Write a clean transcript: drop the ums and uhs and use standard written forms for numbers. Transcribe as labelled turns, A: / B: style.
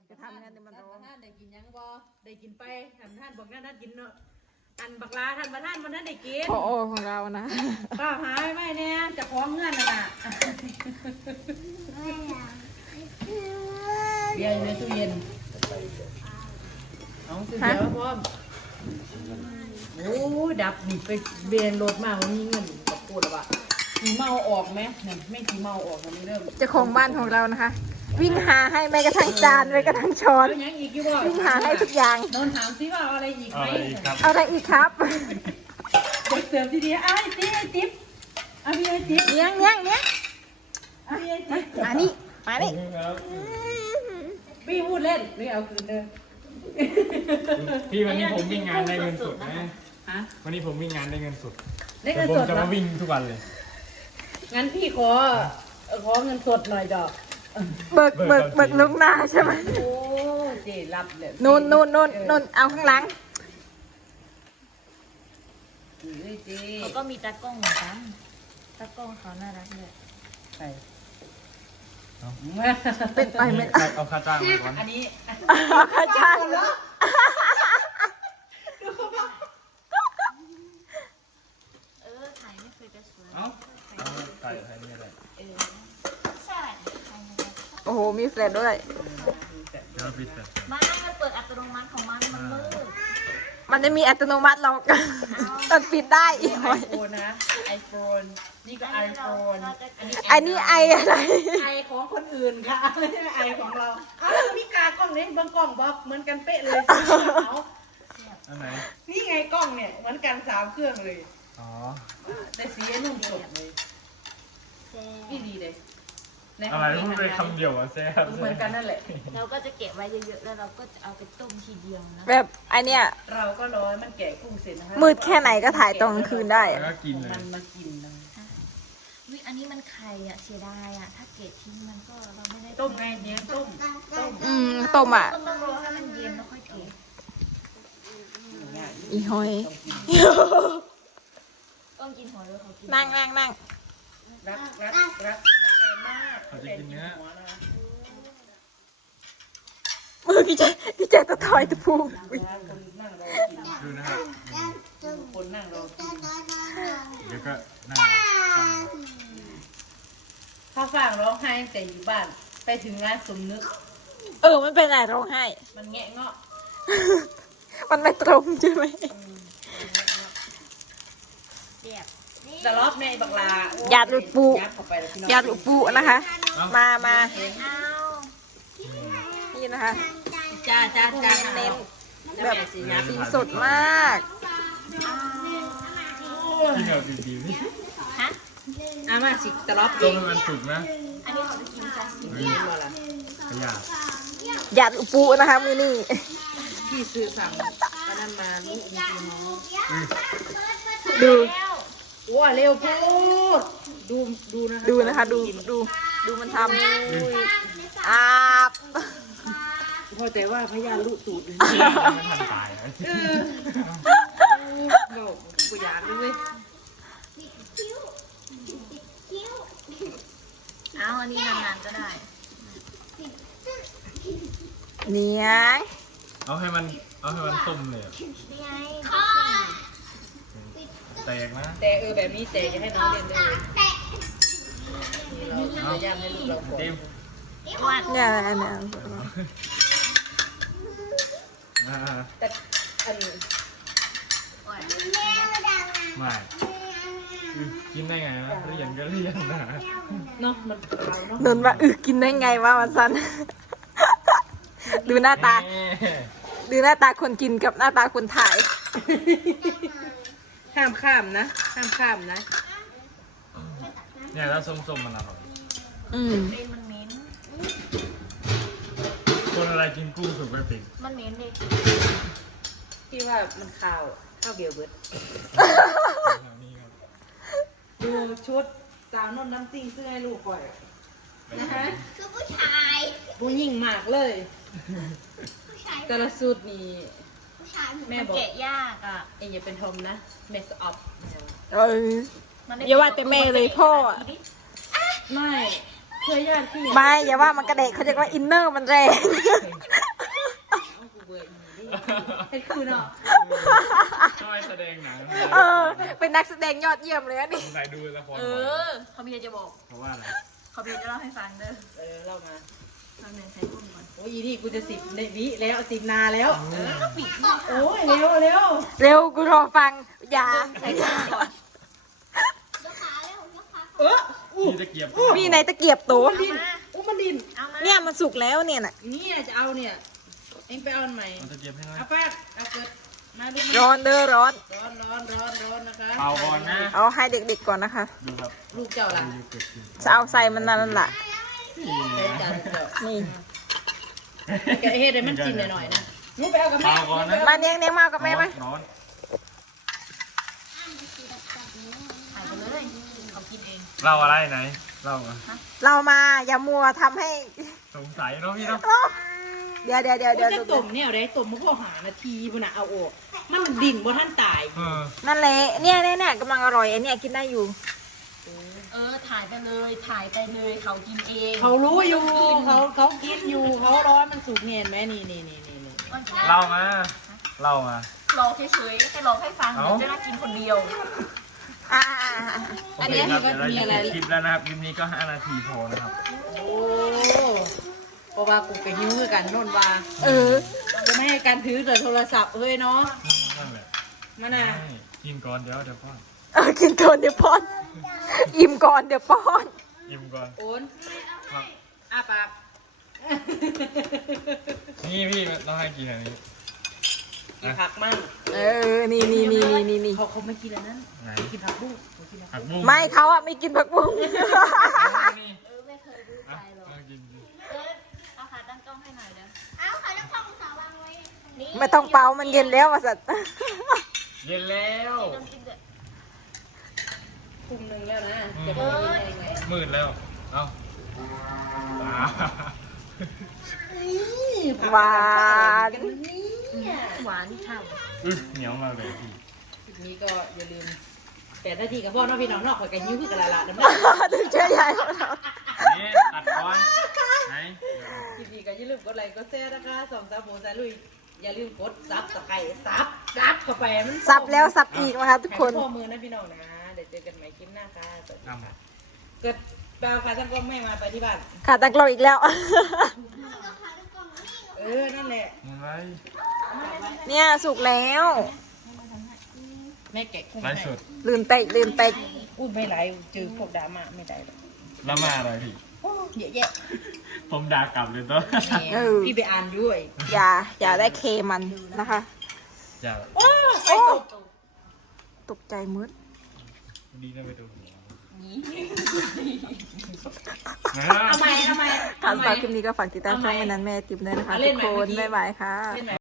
A: จะทำงานในมันร้อง
B: ท่านได้กินยังบ่ได้กินไปท่านบอกท่านกินเนาะอันบักลาท่านประธานมันนั้นได้กิน
A: พอของเรานะ
B: ป้าหายไม่เนี่ยจะคล้องเงื่อนน่ะเบียร์อยู่ในตู้เย็นเอาซื้อเบียร์มาพร้อมโอ้ดับนี่ไปเบียร์รถมาวันนี้เงินกับปูดอะสีเมาออกไหมนี่ไม่สีเมาออกตอนนี้เริ่ม
A: จะของบ้านของเรานะคะวิ่งหาให้แม้กระทั่งจานแม้กระทั่งช้อนวิ่งหาให้ทุกอย่าง
B: โดนถามซิว่าอะไรอีกไหม
A: เอาอะไรอีกครับ
B: เด็กเสริมทีเดียวไอ้ติ๊บเอาพี่ไอ้ติ๊บ
A: เนี้ยมานี่
B: พี่พูดเล่นไม่เอาคืนเลย
C: พี่วันนี้ผมวิ่งงานได้เงินสดนะวันนี้ผมวิ่งงานได้เงินสดผมจะมาวิ่งทุกวันเลย
B: งั้นพี่ขอเงินสดหน่อยดอก
A: เบิกลุกหน้าใช่ไหม
B: โอ้เจรับเลย
A: นู่นเอาข้างหลัง
D: เขาก็มีตากล้องเหมือนกันตากล้องเขาน่ารักเลย
B: ใช่
A: เป็นไปไม่ได้
C: เอาค่าจ้างมาก่อน
B: อันนี้
A: เอาค่าจ้าง
D: ถ่ายไม่เคยจะสวย
C: ถ่ายนี่อะไร
D: ใช่
A: โอ้โหมีแฟลชด้วย
D: มันเปิดอัตโนมัติของมันมืด
A: มันจะมีอัตโนมัติหรอกตัดปิดได้อีก
B: ไอโฟนนะไอโฟนนี่ก็ไอโฟน
A: อันนี้ไออะไร
B: ไอของคนอื่นค่ะไม่ใช่ไอของเราอ้าวมีกากล้องนี้บางกล้องบอกเหมือนกันเป๊ะเลย
C: อันไหน
B: นี่ไงกล้องเนี่ยเหมือนกัน3 เครื่องเลย
C: อ๋อ
B: แต่สีนุ่มสดเลยนี่ดีเลย
C: อะไรพูดไปคำเดียวอ่ะแซ่บ
B: เหมือนกันนั่นแหละ
D: เราก็จะเก็บไว้เยอะๆแล้วเราก็จะเอาไปต้มทีเดียวนะ
A: แบบไอเนี้ย
B: เราก็รอให้มันแกะกุ้งเสร็จนะคะ
A: มืดแค่ไหนก็ถ่ายตอนกลางคืนได้
C: แล้วก็กินเลย
B: มันมากินนะ
D: อันนี้มันไข่อ่ะเสียดายอ่ะถ้าเกะทิ้งมันก็เราไม่ได้
B: ต้มไงเนี่ยต้ม
A: ต้มอ่ะ
D: ต้องรอให้มันเย็นแล้วค่อยเกะ
A: อีหอย
D: ต้องกินหัวเลยเขากิน
A: นั่ง
B: รักมาก
C: เขาจะกินเนื้อ
A: มือพี่เจตะถอยตะพู
C: ดูนะครับ
B: คนนั่งรอ
C: เดี๋ยวก็น่า
B: ข้าวฟ่างร้องไห้แต่อยู่บ้านไปถึงร้านสมนึก
A: มันเป็นอะไรร้องไห้
B: มันแงะเงาะ
A: มันไม่ตรงใช่ไหม
B: แต่รอบในบักลา
A: ญาติลูกปูนะคะมานี่นะคะ
B: จ้า
A: เน้นแบบสีสดมาก
C: กินแบบดีๆนี่
D: ฮะ
B: มาสิตลอด
C: ต้มมันสุกนะ
D: อันนี้เขาจะกินซาซิมิ
C: ขยะ
A: ญาติลูกปูนะคะมือนี่
B: พี่ซื้อสั่งอันนั้นมาลูก
A: ดู
B: ว้าเร็วพูดดูนะคะ
A: ดูมันทำอาบ
B: พอใจว่าพยานลูกตูดเลย
C: มันทันตายเลย
B: บอกกูอยากเลย
D: อันนี้นานๆก็ได้
A: เนี่ย
C: เอาให้มันส้มเลยแตกนะ
B: แต่แบบนี้แต่จะให้น้องเรียนได้เราย่างให้ลูกเราก่อน
A: เนี่ย
B: แต่อัน
C: ไม่กินได้ไงนะเรียนก็เรียนนะ
B: เนาะมัน
A: นนว่ากินได้ไงวะวันซันดูหน้าตาคนกินกับหน้าตาคนถ่าย
B: ห้ามข้ามนะ
C: เนี่ยแล้วส้มๆมันอร่อย
D: มันเหม็น
C: คนอะไรกินกุ้งสุกไม่ปิด
D: มันเหม็นดิ
B: ที่ว่ามันข้าวเบียวเบิร์ดดูชุดสาวนนน้ำซิ่งซื้อให้ลูกก่อยนะฮะ
D: คือผู้ชาย
B: ผู้หญิงมากเลยแต่ละสูตรนี่
D: แม่บอกแกะยากอ่ะ
B: อย่าเป็นทอมนะเมสอัพ
A: อย่าว่าแต่แม่เลยพ่อ
B: ไม่เคยญาติพี่
A: ไม่อย่าว่ามันกระเดกเขาจะว่าอินเนอร์มันแรง
B: บื่ออีนี่เฮ็ดคือเนาะ
C: ชอบแสดงหนัง
A: เออ เป็นนักแสดงยอดเยี่ยมเลยอะนี่
C: สงสัยดูละคร
D: เขามีอะไรจะบอก
C: เพราะว่าอะไร
D: เขามีอะไรจะเล่าให้ฟังเด้อ
B: เล่ามา
D: ทำหนึ่งใช้กุ้งก่อน
B: โอ้ยอีนี่กูจะ10ในวิแล้ว10 นาแล้ว
D: ก็ปิดเนี่ย
B: โอ้ยเร็ว
A: เร็วกูรอฟัง อย่า
D: ใช้กุ้งก่อน
C: พี่ตะเกียบ
A: มีในตะเกียบตัว
B: มันดินมันดิน
D: เอามา
A: เนี่ยมันสุกแล้วเนี่ยน่ะ
B: เนี่ยจะเอาเนี่ยเอ็งไปเอาอันใหม่
C: เอาตะเกียบให้หน่อย
B: เอาแป๊บเอาเกิดมาดู
A: ร้อนเด้อร้อน
B: ร้อนนะคะ
C: เป่าก่อนนะ
A: เอาให้เด็กๆก่อนนะคะ
C: ดูครับ
B: ลูกเจ้าล่ะ
C: ดูเกิดขึ้น
A: จะเอาใส่มันนั่นแหละ
B: เจ้าจ้าเจ้า
A: นี่
B: แกเฮ็ดให้มันกินหน่อยๆนะลูกไปเอากับแม่
C: เป่าก่อนนะ
A: มาเนียงมากับแม่ไหม
C: ร้อน
D: ถ่ายไปเลยเขากินเอง
C: เล่าอะไรไหนเล่ามา
A: เรามาอย่ามัวทำให้
C: สงสัยเนาะพี่เนาะ
A: เดี๋ยว
B: จะต้มเนี่ยได้ต้มมาพอหานาทีพุ่นน่ะเอาออกมันดิ่นบ่ทันตาย
A: นั่นแหละเนี่ยกำลังอร่อยไอ้เนี่ยกินได้อยู่
D: ถ่ายไปเลยเขากินเอง
B: เขารู้อยู่เขากินอยู่เขาร้อนมันสุกเห็นไหมนี่
C: เล่ามา
D: รอเฉยๆแค่รอให้ฟังเดี๋ยวจะน่ากินคนเดียว
A: อ่า
B: อันนี้
C: โเค
B: ก็
C: ครับ
B: มีอะไร
C: เดี๋ยวเราจะปิดคลิปแล้วนะครับคลิปนี้ก็5 นาทีพอนะครับ
B: โอ้เพราะว่ากูไปหิ้วคือกันโน่นว่า จะไม่ให้การถือแต่โทรศัพท์เฮ้ยเนาะ
C: นั่นแหละ
B: มันน่ะ
C: ใช่กินก่อนเดี๋ยวพ่อ
A: กินก่อนเดี๋ยวป้อน อิ่มก่อนเดี๋ยวป้อน
C: อิ่มก่อน
B: โอน
C: ครับ
B: อ้าปาก
C: นี่พี่ต้องให้กินอันนี้
B: กินผักมั่ง
A: นี่
B: เขาไม่กินอันนั้น
C: ไหน
B: กินผักบุ้งเขากิน
C: ผักบุ้ง
A: ไม่เขาอะไม่กินผักบุ้ง
C: นี่
D: ไม่เคยรู้
C: อ่ะ
D: ใจหรอก
C: เอากินดิ
D: เอาขาตั้งกล้องให้หน่อยเด้อ
A: ไม่ต้องเป่ามันเย็นแล้วอ่ะสัตว์
C: เย็นแล้ว
D: ต้องกินด้วย
B: คุมหนึ่งแล้วนะจะไปกินได้ยังไง
C: มืดแล้ว เอาตา
A: หวาน
D: หวานฉ่
C: เหนียวมากเลยพี่
B: คลิปนี้ก็อย่าลืม8 นาทีกับพ่อน้องพี่น้องนอกข่อยกันยิ้วคือกันละน้ำหนัก
A: ถึงเชื่อใหญ่ของเรา
C: นี่ตัดก่อนไหน
B: คลิปนี้ก็อย่าลืมกดไลค์กดแชร์นะคะ2 3 โมงสายลุยอย่าลืมกดซับสไครต์ซับเข้าไปมัน
A: สับแล้วสับอีกนะคะทุกคน
B: ให้พ่อมือนะพี่น้องนะเดี๋ยวเจอกันใหม่คลิปหน้าค่ะสวัสดีค่ะเกิดแปลค่ะท่านก็ไม่มาไปที่บ้าน
A: ขาตะกรออีกแล้ว
B: นั่นแหละ
C: เห็นไหม
A: เนี่ยสุกแล้ว
B: แม่แกะกุ้ง
C: ไลฟ์สด
A: ลืมเตะ
B: อุ้ยไม่ไหลเจอพวกดราม่าไม่ได้หรอก
C: แล้วมาอะไรพี่
B: เยอะแยะ
C: ผมด่ากลับเลยตัว
B: พี่ไปอ่านด้วย
A: อย่าได้เคมันนะคะ
C: อย่า
B: โอ้ไฟตก
A: ตกใจมืด
C: ดีนะไปดูหัว
B: ทำไม
A: ค่ะสำหรับคลิปนี้ก็ฝากติดตามช่องแม่นั้นแม่ติมด้วยนะคะทุกคน บ๊ายบายค่ะ
B: เล่นไหม